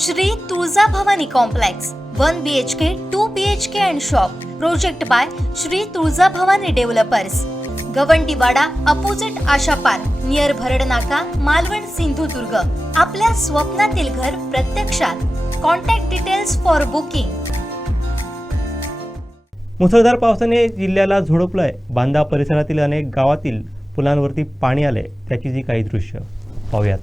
Shri Tuljabhavani complex one B H K two B H K and shop project by Shri Tuljabhavani developers Gawandiwada opposite Asha park near Bharad Naka Malvan Sindhudurg. आपल्या स्वप्नातील घर प्रत्यक्षात. Contact details for booking मुसळधार पावसाने जिल्ह्याला झोडपलंय. बांदा परिसरातील अनेक गावातील पुलांवरती पाणी आले त्याची जी काही दृश्य पाहूयात.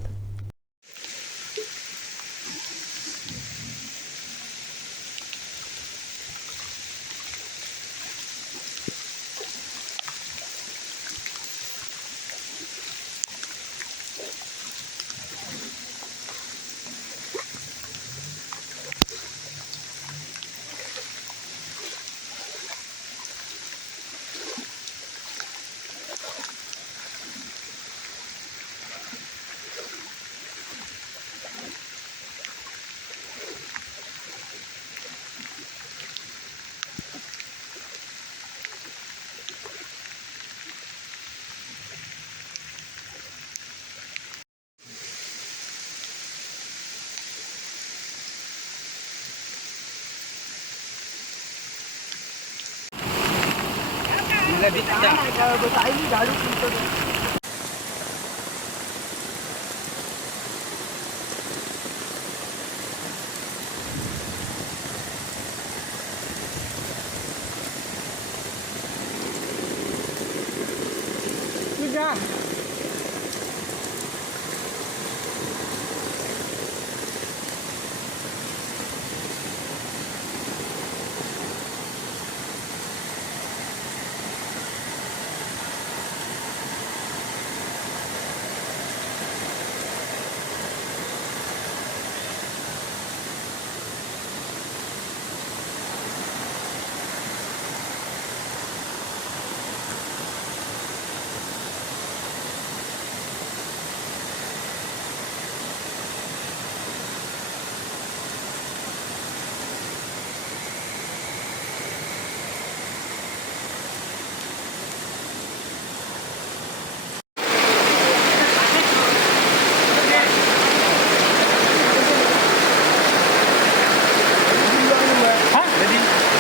Yeah.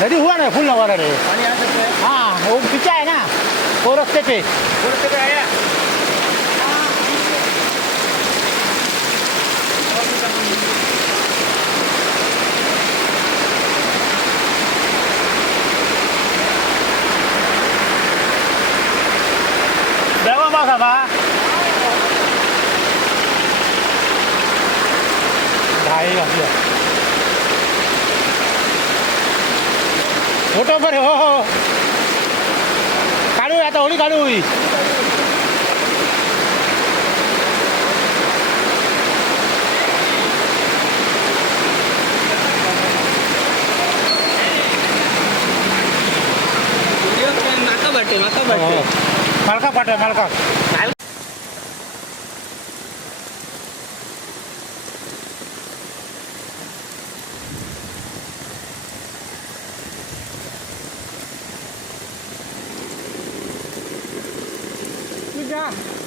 नदी हुआ ना फुल नवा रे हाँ वो पीछे है ना वो रास्ते पे वो रास्ते पे आया Berapa mas મોટો પર હો હો. કાઢું આ તો હોળી કાઢું માલકા પાટે માલકા じゃん